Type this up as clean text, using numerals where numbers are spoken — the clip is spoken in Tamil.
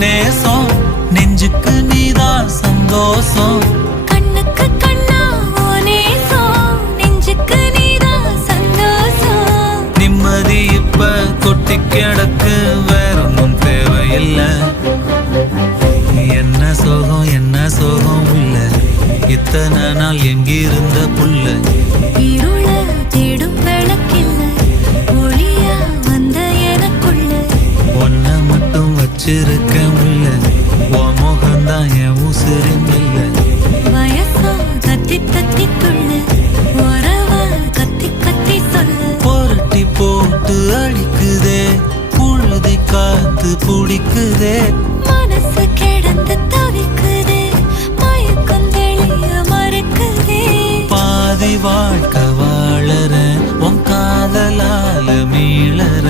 நேசம் நெஞ்சுக்கு நீதான் சந்தோஷம் கண்ணுக்கு கண்ணா ஓ நேசம் நெஞ்சுக்கு நீதான் சந்தோஷம் நிம்மதி இப்ப கொட்டி கிடக்கு வேற ஒன்றும் தேவையில்லை என்ன சோகம் உள்ள இத்தனை நாள் எங்கிருந்த புள்ள இருள தேடும் விளக்கில்ல ஒளியா வந்த எனக்குள்ள ஒன்ன மட்டும் வச்சிருக்க முல்ல உன் முகம்தான் என் உசிரின் இல்ல வயசா தத்தி தத்தி துள்ள உறவ கத்தி கத்தி சொல்ல புரட்டி போட்டு அடிக்குதே புழுதி காத்து பிடிக்குதே மனசு கிடந்து தவிக்குதே மயக்கம் தெளிய மறுக்குதே பாதி வாழ்க்கை வாழற உன் காதலால மீளற